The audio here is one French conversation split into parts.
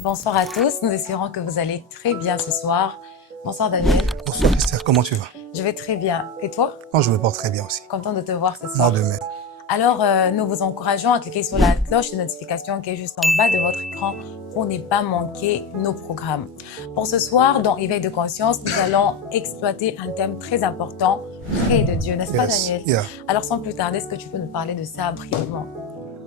Bonsoir à tous, nous espérons que vous allez très bien ce soir. Bonsoir Daniel. Bonsoir Esther, comment tu vas? Je vais très bien. Et toi? Non, je me porte très bien aussi. Content de te voir ce Moi soir. de même. Alors, nous vous encourageons à cliquer sur la cloche de notification qui est juste en bas de votre écran pour ne pas manquer nos programmes. Pour ce soir, dans Éveil de conscience, nous allons exploiter un thème très important, près de Dieu, n'est-ce pas Daniel? Yeah. Alors, sans plus tarder, est-ce que tu peux nous parler de ça brièvement?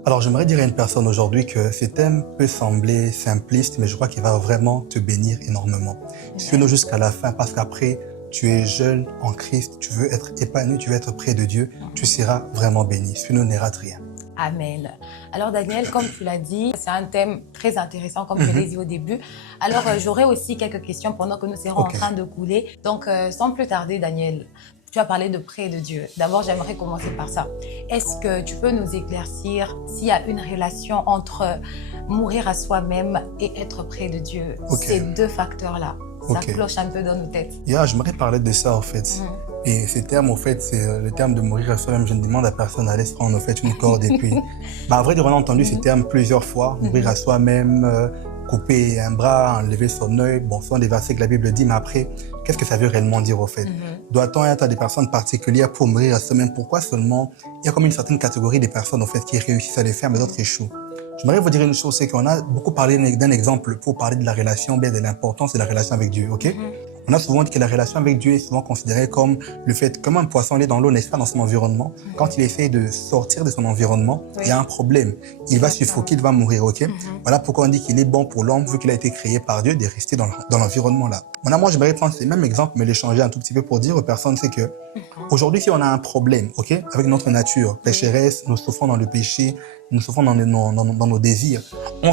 Alors, j'aimerais dire à une personne aujourd'hui que ce thème peut sembler simpliste, mais je crois qu'il va vraiment te bénir énormément. Suis-nous jusqu'à la fin parce qu'après, tu es jeune en Christ, tu veux être épanoui, tu veux être près de Dieu, tu seras vraiment béni. Suis-nous, ne rate rien. Amen. Alors Daniel, comme tu l'as dit, c'est un thème très intéressant, comme je l'ai dit au début. Alors j'aurai aussi quelques questions pendant que nous serons en train de couler. Donc sans plus tarder, Daniel, tu as parlé de près de Dieu. D'abord, j'aimerais commencer par ça. Est-ce que tu peux nous éclaircir s'il y a une relation entre mourir à soi-même et être près de Dieu? Ces deux facteurs-là, ça cloche un peu dans nos têtes. J'aimerais parler de ça en fait. Et ce terme, au fait, c'est le terme de mourir à soi-même. Je ne demande à personne d'aller se prendre, en fait, une corde et puis... à vrai dire, on a entendu ce terme plusieurs fois. Mourir à soi-même, couper un bras, enlever son œil. Bon, ce sont des versets que la Bible dit, mais après, qu'est-ce que ça veut réellement dire, au fait? Doit-on être à des personnes particulières pour mourir à soi-même? Pourquoi seulement il y a comme une certaine catégorie de personnes, en fait, qui réussissent à le faire, mais d'autres échouent? J'aimerais vous dire une chose, c'est qu'on a beaucoup parlé d'un exemple pour parler de la relation, bien de l'importance de la relation avec Dieu, ok? On a souvent dit que la relation avec Dieu est souvent considérée comme le fait, comme un poisson, il est dans l'eau, n'est-ce pas, dans son environnement. Quand il essaie de sortir de son environnement, il y a un problème. Il va suffoquer, il va mourir, ok? Voilà pourquoi on dit qu'il est bon pour l'homme, vu qu'il a été créé par Dieu, de rester dans l'environnement là. Maintenant, moi, j'aimerais prendre ces mêmes exemples, mais les changer un tout petit peu pour dire aux personnes, c'est que aujourd'hui, si on a un problème, ok, avec notre nature, pécheresse, nous souffrons dans le péché, nous souffrons dans nos désirs.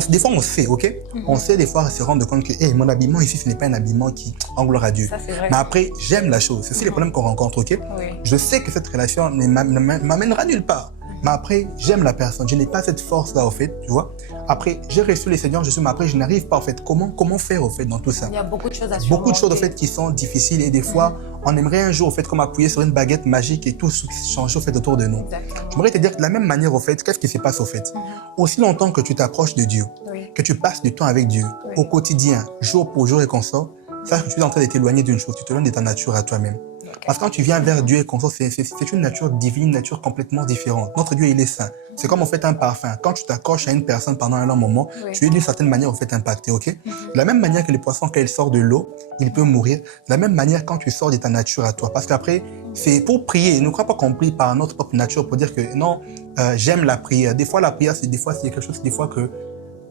Des fois, on sait, ok? On sait des fois se rendre compte que hey, mon habillement ici, ce n'est pas un habillement qui en gloire à Dieu. Ça, mais après, j'aime la chose. C'est aussi les problèmes qu'on rencontre, ok? Je sais que cette relation ne m'amènera nulle part. Mais après, j'aime la personne. Je n'ai pas cette force-là, au fait, tu vois. Après, j'ai reçu les Seigneurs, mais après, je n'arrive pas, en fait. Comment faire, au fait, dans tout ça? Il y a beaucoup de choses à surmonter. Beaucoup de choses, au fait, qui sont difficiles. Et des fois, on aimerait un jour, au fait, comme appuyer sur une baguette magique et tout change, au fait, autour de nous. J'aimerais te dire que de la même manière, au fait, qu'est-ce qui se passe, au fait? Aussi longtemps que tu t'approches de Dieu, que tu passes du temps avec Dieu, au quotidien, jour pour jour et consort, sache que tu es en train de t'éloigner d'une chose, tu te loin de ta nature à toi-même. Parce que quand tu viens vers Dieu et consort, c'est une nature divine, une nature complètement différente. Notre Dieu, il est saint. C'est comme en fait un parfum. Quand tu t'accroches à une personne pendant un long moment, tu es d'une certaine manière en fait impacté, ok? De la même manière que le poisson, quand il sort de l'eau, il peut mourir. De la même manière quand tu sors de ta nature à toi. Parce qu'après, c'est pour prier. Ne crois pas qu'on prie par notre propre nature pour dire que non, j'aime la prière. Des fois, la prière, c'est quelque chose, des fois que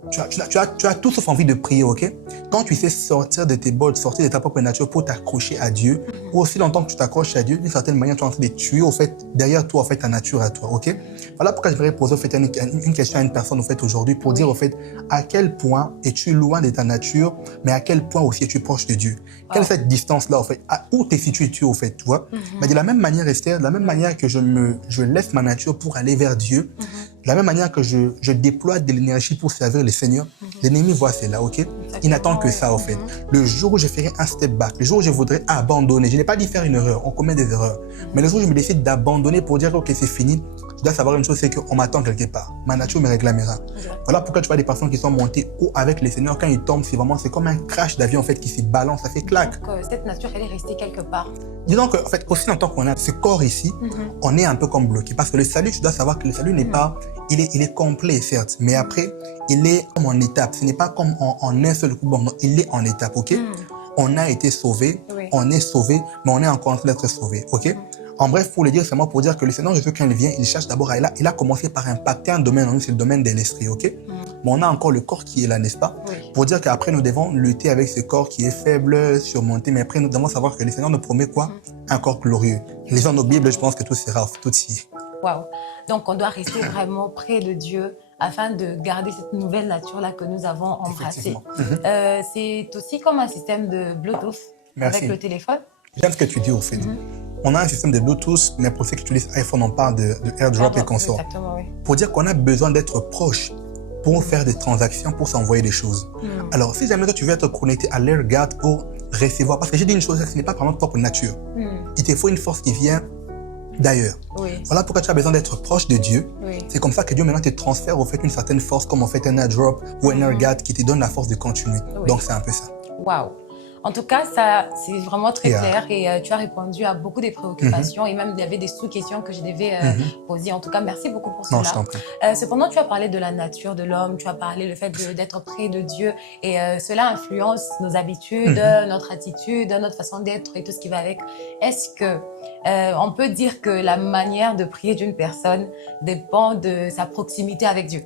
tu as tout sauf envie de prier, ok? Quand tu sais sortir de tes bottes, sortir de ta propre nature pour t'accrocher à Dieu, aussi longtemps que tu t'accroches à Dieu, d'une certaine manière, tu es en train de tuer, au fait, derrière toi, en fait, ta nature à toi, ok? Voilà pourquoi je voudrais poser, au fait, une question à une personne, au fait, aujourd'hui, pour dire, au fait, à quel point es-tu loin de ta nature, mais à quel point aussi es-tu proche de Dieu? Quelle est cette distance-là, au fait? Où te situes-tu, au fait, tu vois? Mais de la même manière, Esther, de la même manière que je laisse ma nature pour aller vers Dieu, de la même manière que je déploie de l'énergie pour servir le Seigneur, l'ennemi voit cela, ok? Il n'attend que ça, en fait. Le jour où je ferai un step back, le jour où je voudrais abandonner, je n'ai pas dit faire une erreur, on commet des erreurs, mais le jour où je me décide d'abandonner pour dire, ok, c'est fini, je dois savoir une chose, c'est qu'on m'attend quelque part. Ma nature me réclamera. Voilà pourquoi tu vois des personnes qui sont montées haut avec le Seigneur, quand ils tombent, c'est comme un crash d'avion, en fait, qui se balance, ça fait clac. Donc, cette nature, elle est restée quelque part. Disons qu'en fait, aussi longtemps qu'on a ce corps ici, on est un peu comme bloqué. Parce que le salut, tu dois savoir que le salut n'est pas... Il est complet, certes, mais après, il est comme en étapes. Ce n'est pas comme en un seul coup, bon, non, il est en étapes, ok? On a été sauvé, on est sauvé, mais on est encore en train d'être sauvé, ok? En bref, pour le dire, c'est moi pour dire que le Seigneur Jésus, quand il vient, il cherche d'abord, il a commencé par impacter un domaine en nous, c'est le domaine de l'esprit, ok? Mais on a encore le corps qui est là, n'est-ce pas? Pour dire qu'après, nous devons lutter avec ce corps qui est faible, surmonter, mais après, nous devons savoir que le Seigneur nous promet quoi? Un corps glorieux. Lisons nos Bibles, je pense que tout sera tout ici. Waouh! Donc, on doit rester vraiment près de Dieu afin de garder cette nouvelle nature-là que nous avons embrassée. C'est aussi comme un système de Bluetooth avec le téléphone. J'aime ce que tu dis au fait. On a un système de Bluetooth, mais pour ceux qui utilisent iPhone, on parle de AirDrop et consorts. Pour dire qu'on a besoin d'être proche pour faire des transactions, pour s'envoyer des choses. Alors, si jamais toi, tu veux être connecté à l'AirGuard pour recevoir, parce que j'ai dit une chose, ce n'est pas vraiment notre propre nature. Il te faut une force qui vient d'ailleurs. Oui. Voilà pourquoi tu as besoin d'être proche de Dieu. Oui. C'est comme ça que Dieu maintenant te transfère au fait une certaine force, comme en fait un air drop ou un air gap qui te donne la force de continuer. Oui. Donc c'est un peu ça. Waouh. En tout cas, ça, c'est vraiment très clair et tu as répondu à beaucoup des préoccupations et même il y avait des sous-questions que je devais poser. En tout cas, merci beaucoup pour cela. Non, je t'en prie. Cependant, tu as parlé de la nature de l'homme, tu as parlé le fait d'être près de Dieu et cela influence nos habitudes, notre attitude, notre façon d'être et tout ce qui va avec. Est-ce que on peut dire que la manière de prier d'une personne dépend de sa proximité avec Dieu?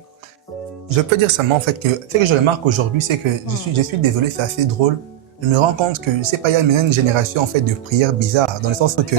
Je peux dire seulement en fait que ce que je remarque aujourd'hui, c'est que je suis désolé, c'est assez drôle. Je me rends compte que, je sais pas, il y a une génération en fait de prières bizarres, dans le sens que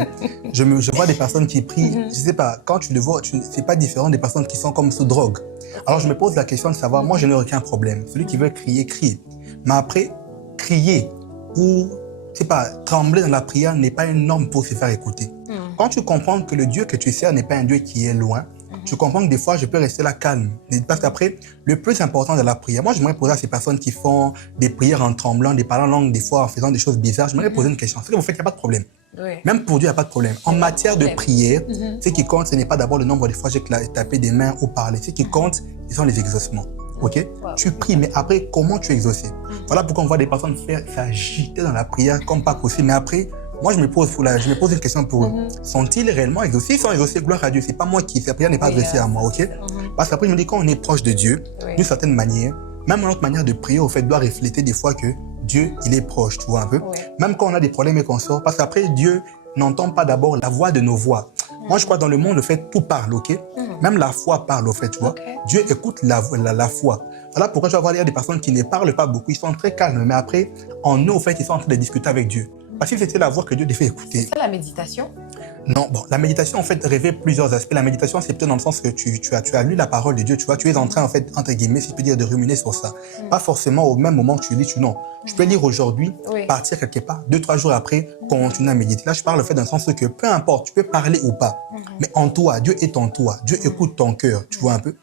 je vois des personnes qui prient, je sais pas, quand tu le vois, c'est pas différent des personnes qui sont comme sous drogue. Alors je me pose la question de savoir, moi je n'ai aucun problème. Celui qui veut crier, crie. Mais après, crier ou, je sais pas, trembler dans la prière n'est pas une norme pour se faire écouter. Quand tu comprends que le Dieu que tu sers n'est pas un Dieu qui est loin, tu comprends que des fois, je peux rester là calme. Parce qu'après, le plus important de la prière, moi, j'aimerais poser à ces personnes qui font des prières en tremblant, des parlant en langue, des fois en faisant des choses bizarres, j'aimerais poser une question. Ce que vous faites, il n'y a pas de problème. Oui. Même pour Dieu, il n'y a pas de problème. En matière de prière, ce qui compte, ce n'est pas d'abord le nombre de fois que j'ai tapé des mains ou parlé. Ce qui compte, ce sont les exaucements. Ok? Tu pries, mais après, comment tu es exaucé? Voilà pourquoi on voit des personnes s'agiter dans la prière comme pas possible. Mais après, moi, je me pose une question pour eux. Sont-ils réellement exaucés? Ils sont exaucés, gloire à Dieu. C'est pas moi qui, cette prière n'est pas adressée à moi, ok? Parce qu'après, je me dis, quand on est proche de Dieu, d'une certaine manière, même notre manière de prier, au fait, doit refléter des fois que Dieu, il est proche, tu vois un peu? Même quand on a des problèmes et qu'on sort, parce qu'après, Dieu n'entend pas d'abord la voix de nos voix. Moi, je crois dans le monde, le fait, tout parle, ok? Même la foi parle, au fait, tu vois? Dieu écoute la foi. Voilà pourquoi tu vas voir, il y a des personnes qui ne parlent pas beaucoup, ils sont très calmes, mais après, en eux, au fait, ils sont en train de discuter avec Dieu. Parce que c'était la voix que Dieu devait écouter. C'est la méditation? Non, bon, la méditation, en fait, révèle plusieurs aspects. La méditation, c'est peut-être dans le sens que tu as lu la parole de Dieu, tu vois, tu es en train, en fait, entre guillemets, si je peux dire, de ruminer sur ça. Pas forcément au même moment que tu lis, non. Je peux lire aujourd'hui, partir quelque part, 2-3 jours après, continuer à méditer. Là, je parle, en fait, dans le sens que peu importe, tu peux parler ou pas, mais en toi, Dieu est en toi. Dieu écoute ton cœur, tu vois un peu.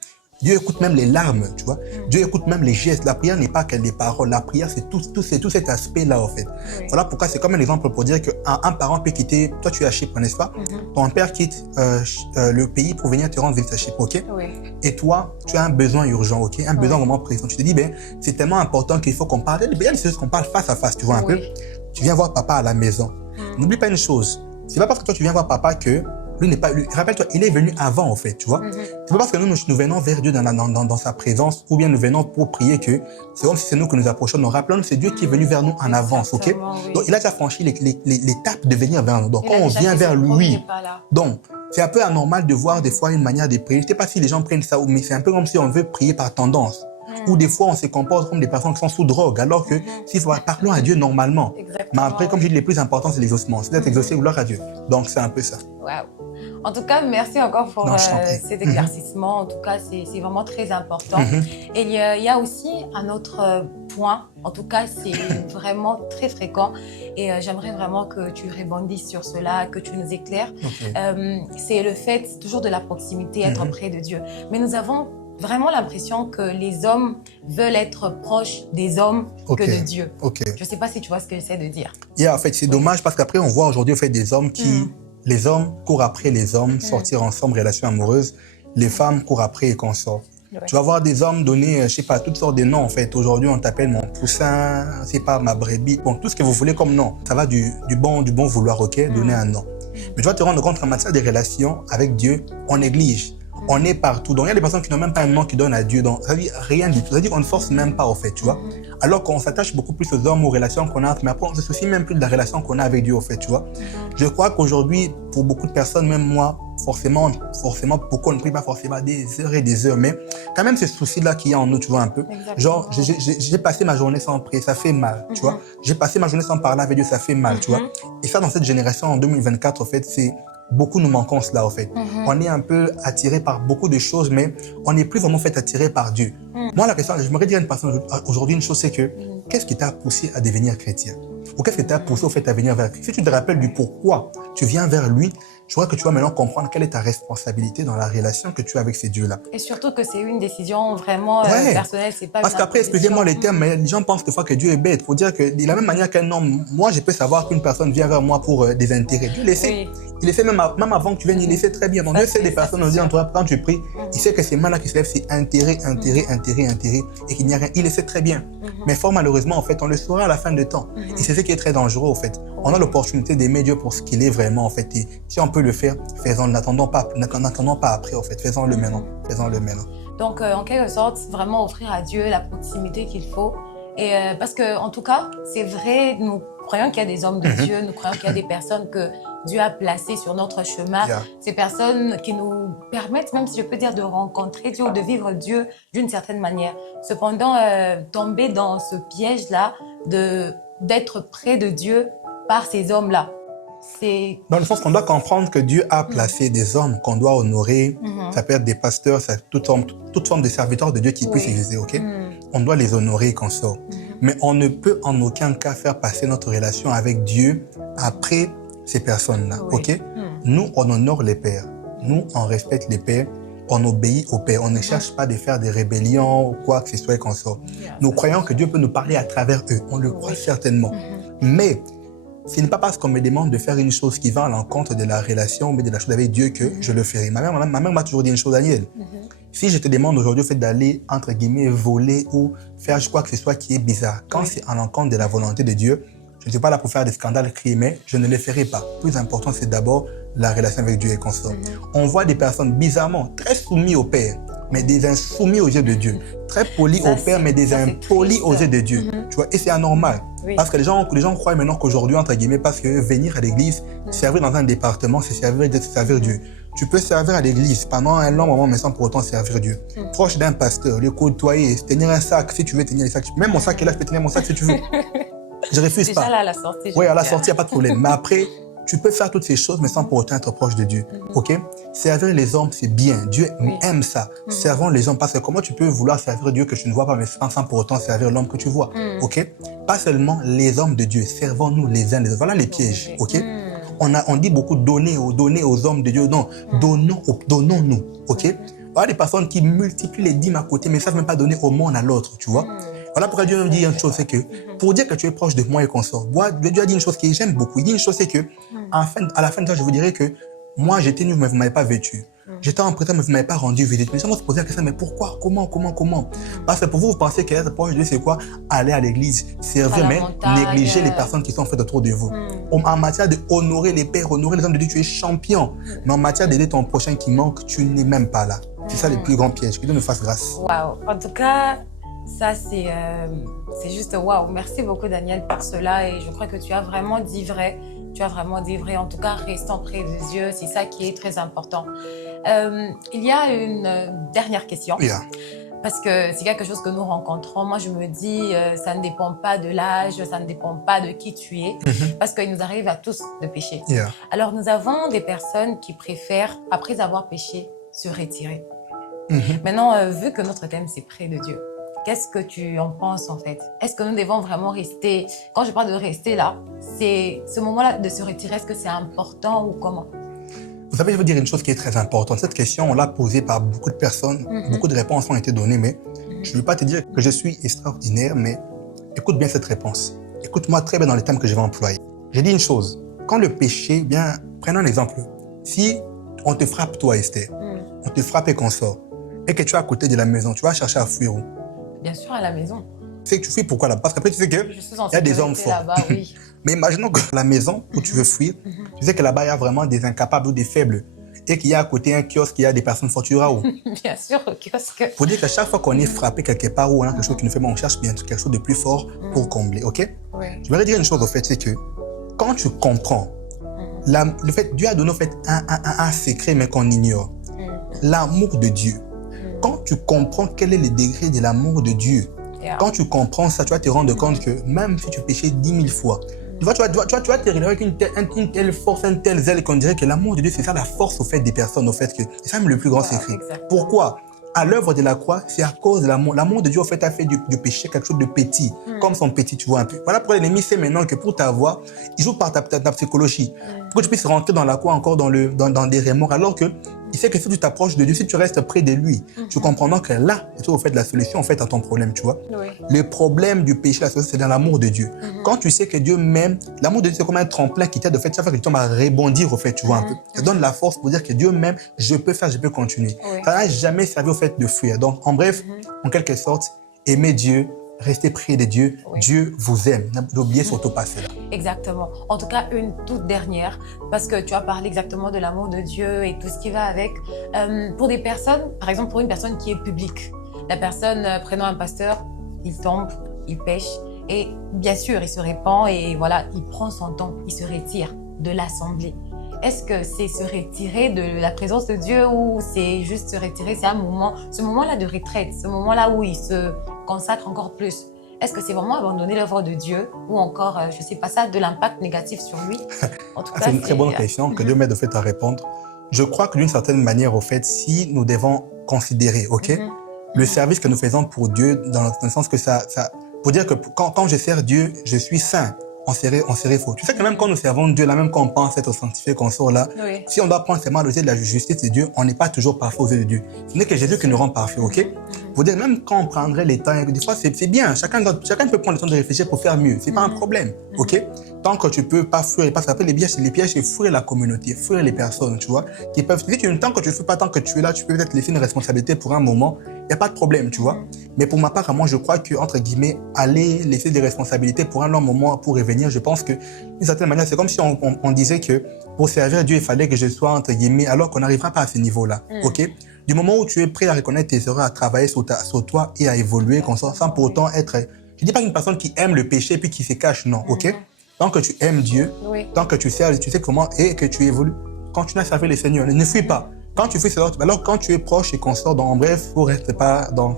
Dieu écoute même les larmes, tu vois. Dieu écoute même les gestes. La prière n'est pas que les paroles. La prière, c'est tout cet aspect-là, en fait. Voilà pourquoi c'est comme un exemple pour dire qu'un parent peut quitter, toi tu es à Chypre, n'est-ce pas? Ton père quitte le pays pour venir te rendre visite à Chypre, ok? Et toi, tu as un besoin urgent, ok? Un besoin vraiment présent. Tu te dis, ben, c'est tellement important qu'il faut qu'on parle. Il y a des choses qu'on parle face à face, tu vois un peu? Tu viens voir papa à la maison. N'oublie pas une chose. C'est pas parce que toi tu viens voir papa que lui n'est pas, rappelle-toi, il est venu avant, en fait, tu vois. C'est pas parce que nous venons vers Dieu dans sa présence, ou bien nous venons pour prier que c'est comme si c'est nous que nous approchons. Nous rappelons, c'est Dieu qui est venu vers nous en avance, ok? Donc, il a déjà franchi l'étape de venir vers nous. Donc, quand on vient vers lui, donc, c'est un peu anormal de voir des fois une manière de prier. Je sais pas si les gens prennent ça, mais c'est un peu comme si on veut prier par tendance. Ou des fois, on se comporte comme des personnes qui sont sous drogue, alors que s'il faut parlons à Dieu normalement. Mais après, comme je dis, le plus important, c'est l'exaucement. C'est d'être exaucé, gloire à Dieu. Donc, c'est un peu ça. Waouh. En tout cas, merci encore pour cet éclaircissement. En tout cas, c'est vraiment très important. Et il y a aussi un autre point, en tout cas, c'est vraiment très fréquent. Et j'aimerais vraiment que tu rebondisses sur cela, que tu nous éclaires. C'est le fait, toujours de la proximité, être près de Dieu. Mais nous avons vraiment l'impression que les hommes veulent être proches des hommes que de Dieu. Je ne sais pas si tu vois ce que j'essaie de dire. En fait, c'est dommage parce qu'après, on voit aujourd'hui des hommes qui... Les hommes courent après les hommes, sortir ensemble, relation amoureuse. Les femmes courent après et consortent. Tu vas voir des hommes donner, je sais pas, toutes sortes de noms, en fait. Aujourd'hui, on t'appelle mon poussin, c'est pas ma brebis. Bon, tout ce que vous voulez comme nom. Ça va du bon vouloir, ok, donner un nom. Mais tu vas te rendre compte qu'en matière de relations avec Dieu, on néglige. On est partout. Donc, il y a des personnes qui n'ont même pas un nom qui donne à Dieu. Donc, ça veut dire rien du tout. Ça veut dire qu'on ne force même pas, en fait, tu vois. Alors qu'on s'attache beaucoup plus aux hommes, aux relations qu'on a. Mais après, on se soucie même plus de la relation qu'on a avec Dieu, en fait, tu vois. Je crois qu'aujourd'hui, pour beaucoup de personnes, même moi, forcément, pourquoi on ne prie pas forcément des heures et des heures. Mais quand même, ce souci-là qu'il y a en nous, tu vois, un peu. Genre, j'ai passé ma journée sans prier, ça fait mal, tu vois. J'ai passé ma journée sans parler avec Dieu, ça fait mal, tu vois. Et ça, dans cette génération, en 2024, en fait, c'est... Beaucoup nous manquons cela, en fait. On est un peu attiré par beaucoup de choses, mais on n'est plus vraiment fait attiré par Dieu. Moi, la question, je me dire à une personne aujourd'hui une chose, c'est que qu'est-ce qui t'a poussé à devenir chrétien? Ou qu'est-ce qui t'a poussé au fait à venir vers Christ? Si tu te rappelles du pourquoi tu viens vers lui, je crois que tu vas maintenant comprendre quelle est ta responsabilité dans la relation que tu as avec ces dieux-là. Et surtout que c'est une décision vraiment personnelle, c'est pas parce qu'après, excusez-moi les termes, mais les gens pensent des fois que Dieu est bête. Il faut dire que de la même manière qu'un homme, moi, je peux savoir qu'une personne vient vers moi pour des intérêts. Dieu le sait. Il le sait même avant que tu viennes, il le sait très bien. Donc Dieu sait des personnes, on dit en toi, quand tu pries, il sait que ces mains-là qui se lèvent, c'est intérêt, et qu'il n'y a rien. Il le sait très bien. Mais fort malheureusement, en fait, on le saura à la fin du temps. Et c'est ce qui est très dangereux, en fait. On a l'opportunité d'aimer Dieu pour ce qu'il est vraiment, en fait. Et si on peut le faire, faisons-le. N'attendons pas après, en fait. Faisons-le maintenant. Donc, en quelque sorte, vraiment offrir à Dieu la proximité qu'il faut. Et parce que, en tout cas, c'est vrai, nous croyons qu'il y a des hommes de Dieu, nous croyons qu'il y a des personnes que Dieu a placées sur notre chemin. Ces personnes qui nous permettent, même si je peux dire, de rencontrer Dieu ou de vivre Dieu d'une certaine manière. Cependant, tomber dans ce piège-là d'être près de Dieu par ces hommes-là. Dans le sens qu'on doit comprendre que Dieu a placé des hommes qu'on doit honorer. Ça peut être des pasteurs, toute forme de serviteurs de Dieu qui puissent exister, ok? On doit les honorer qu'on sort. Mais on ne peut en aucun cas faire passer notre relation avec Dieu après ces personnes-là, ok? Nous, on honore les pères. Nous, on respecte les pères. On obéit aux pères. On ne cherche pas de faire des rébellions ou quoi que ce soit qu'on sort. Nous croyons que Dieu peut nous parler à travers eux. On le croit certainement. Mais ce n'est pas parce qu'on me demande de faire une chose qui va à l'encontre de la relation, mais de la chose avec Dieu que je le ferai. Ma mère m'a toujours dit une chose, Daniel. Si je te demande aujourd'hui au fait d'aller, entre guillemets, voler ou faire quoi que ce soit qui est bizarre, quand c'est à l'encontre de la volonté de Dieu, je ne suis pas là pour faire des scandales, crier, mais je ne le ferai pas. Le plus important, c'est d'abord la relation avec Dieu et consort. On voit des personnes bizarrement très soumises au Père, mais des insoumis aux yeux de Dieu. Très polis au Père, mais des impolis aux yeux de Dieu. Tu vois, et c'est anormal. Parce que les gens croient maintenant qu'aujourd'hui, entre guillemets, parce que venir à l'église, servir dans un département, c'est servir Dieu. Tu peux servir à l'église pendant un long moment, mais sans pour autant servir Dieu. Proche d'un pasteur, le côtoyer, tenir un sac, si tu veux tenir les sacs. Même mon sac est là, je peux tenir mon sac si tu veux. Je refuse pas. Déjà là, à la sortie. Oui, à la sortie, il n'y a pas de problème. Mais après, tu peux faire toutes ces choses, mais sans pour autant être proche de Dieu. Ok? Servir les hommes, c'est bien. Dieu aime ça. Servons les hommes. Parce que comment tu peux vouloir servir Dieu que tu ne vois pas, mais sans pour autant servir l'homme que tu vois? Ok? Pas seulement les hommes de Dieu. Servons-nous les uns les autres. Voilà les pièges. Ok? On dit beaucoup donner aux hommes de Dieu. Non, donnons-nous. Ok? Voilà des personnes qui multiplient les dîmes à côté, mais ne savent même pas donner au monde à l'autre. Tu vois? Voilà pourquoi Dieu nous dit une chose, c'est que pour dire que tu es proche de moi et qu'on sort, Dieu a dit une chose que j'aime beaucoup. Il dit une chose, c'est que à la fin de ça, je vous dirais que moi, j'étais nu, mais vous ne m'avez pas vêtu. J'étais en prison, mais vous ne m'avez pas rendu visite. Mais les gens vont se poser la question, mais pourquoi? Comment? Parce que pour vous, vous pensez qu'être proche de Dieu, c'est quoi? Aller à l'église, servir, mais négliger les personnes qui sont faites autour de vous. En matière de honorer les pères, honorer les hommes de Dieu, tu es champion. Mais en matière d'aider ton prochain qui manque, tu n'es même pas là. C'est ça le plus grand piège. Que Dieu nous fasse grâce. Waouh. En tout cas, ça, c'est juste waouh. Merci beaucoup, Daniel, pour cela. Et je crois que tu as vraiment dit vrai. Tu as vraiment dit vrai. En tout cas, restons près de Dieu. C'est ça qui est très important. Il y a une dernière question. Parce que c'est quelque chose que nous rencontrons. Moi, je me dis, ça ne dépend pas de l'âge, ça ne dépend pas de qui tu es. Parce qu'il nous arrive à tous de pécher. Alors, nous avons des personnes qui préfèrent, après avoir péché, se retirer. Maintenant, vu que notre thème, c'est près de Dieu, qu'est-ce que tu en penses en fait? Est-ce que nous devons vraiment rester? Quand je parle de rester là, c'est ce moment-là de se retirer, est-ce que c'est important ou comment? Vous savez, je veux dire une chose qui est très importante. Cette question, on l'a posée par beaucoup de personnes. Beaucoup de réponses ont été données, mais je ne veux pas te dire que je suis extraordinaire, mais écoute bien cette réponse. Écoute-moi très bien dans les thèmes que je vais employer. J'ai dit une chose. Quand le péché, bien, prenons un exemple. Si on te frappe, toi, Esther, on te frappe et qu'on sort, et que tu es à côté de la maison, tu vas chercher à fuir où? Bien sûr, à la maison. Tu sais que tu fuis pourquoi là? Parce qu'après, tu sais qu'il y a des hommes forts. Oui. Mais imaginons que la maison où tu veux fuir, tu sais que là-bas, il y a vraiment des incapables ou des faibles. Et qu'il y a à côté un kiosque, il y a des personnes fortes. Tu iras où? Bien sûr, au kiosque. Il faut dire qu'à chaque fois qu'on est frappé quelque part ou on a quelque chose qui nous fait mal, on cherche bien quelque chose de plus fort pour combler. Ok? Je voudrais dire une chose au fait, c'est que quand tu comprends, le fait, Dieu a donné au fait un secret, mais qu'on ignore. L'amour de Dieu. Quand tu comprends quel est le degré de l'amour de Dieu, quand tu comprends ça, tu vas te rendre compte que même si tu péchais 10 000 fois, tu vas te révéler avec une telle force, une telle zèle qu'on dirait que l'amour de Dieu, c'est ça la force au fait des personnes, au fait que c'est ça même le plus grand secret. Pourquoi? à l'œuvre de la croix, c'est à cause de l'amour. L'amour de Dieu, en fait, a fait du péché quelque chose de petit, comme son petit, tu vois un peu. Voilà pourquoi l'ennemi sait maintenant que pour t'avoir, il joue par ta psychologie. Pour que tu puisses rentrer dans la croix, encore dans des remords, alors que il sait que si tu t'approches de Dieu, si tu restes près de lui, tu comprendras que là, c'est au fait la solution en fait à ton problème, tu vois. Oui. Le problème du péché, la solution, c'est dans l'amour de Dieu. Quand tu sais que Dieu m'aime, l'amour de Dieu, c'est comme un tremplin qui t'aide, de fait, ça fait que tu vas rebondir, au fait, tu vois un peu. Ça donne la force pour dire que Dieu m'aime, je peux faire, je peux continuer. Oui. Ça n'a jamais servi au fait de fuir. Donc, en bref, en quelque sorte, aimer Dieu, rester près de Dieu, Dieu vous aime. N'oubliez surtout pas cela. Exactement. En tout cas, une toute dernière, parce que tu as parlé exactement de l'amour de Dieu et tout ce qui va avec. Pour des personnes, par exemple pour une personne qui est publique, la personne prenant un pasteur, il tombe, il pêche et bien sûr, il se répand et voilà, il prend son temps, il se retire de l'assemblée. Est-ce que c'est se retirer de la présence de Dieu ou c'est juste se retirer, c'est un moment, ce moment-là de retraite, ce moment-là où il se consacre encore plus? Est-ce que c'est vraiment abandonner l'œuvre de Dieu ou encore, je ne sais pas ça, de l'impact négatif sur lui? En tout cas, c'est une très bonne question que Dieu m'aide au fait à répondre. Je crois que d'une certaine manière, au fait, si nous devons considérer, le service que nous faisons pour Dieu, dans le sens que ça pour dire que quand je sers Dieu, je suis saint. On serait faux. Tu sais que même quand nous servons Dieu, là, même quand on pense être sanctifié, qu'on sort là, si on doit prendre seulement le de la justice de Dieu, on n'est pas toujours parfait aux yeux de Dieu. Ce n'est que Jésus qui nous rend parfait, ok? Pour dire, même quand on prendrait les temps, des fois, c'est bien. Chacun peut prendre le temps de réfléchir pour faire mieux. C'est pas un problème, ok? Tant que tu peux pas fuir, pas s'appeler les pièges, c'est fuir la communauté, fuir les personnes, tu vois, qui peuvent. Tant que tu ne fais pas, tant que tu es là, tu peux peut-être laisser une responsabilité pour un moment. Il n'y a pas de problème, tu vois. Mais pour ma part, moi, je crois que, entre guillemets, aller laisser des responsabilités pour un long moment, pour revenir, je pense que, d'une certaine manière, c'est comme si on disait que pour servir Dieu, il fallait que je sois, entre guillemets, alors qu'on n'arrivera pas à ce niveau-là, ok? Du moment où tu es prêt à reconnaître tes erreurs, à travailler sur toi et à évoluer, sans pour autant être, je dis pas une personne qui aime le péché puis qui se cache, non, ok? Tant que tu aimes Dieu, tant que tu sais comment et que tu évolues, continue à servir le Seigneur, ne fuis pas. Quand tu fuis, alors quand tu es proche et qu'on sort, en bref, il faut rester pas dans...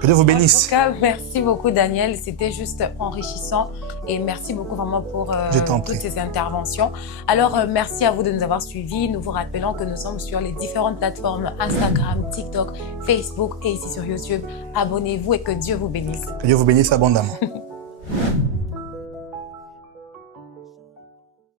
Que Dieu vous bénisse. En tout cas, merci beaucoup Daniel, c'était juste enrichissant et merci beaucoup vraiment pour toutes ces interventions. Alors, merci à vous de nous avoir suivis. Nous vous rappelons que nous sommes sur les différentes plateformes Instagram, TikTok, Facebook et ici sur YouTube. Abonnez-vous et que Dieu vous bénisse. Que Dieu vous bénisse abondamment.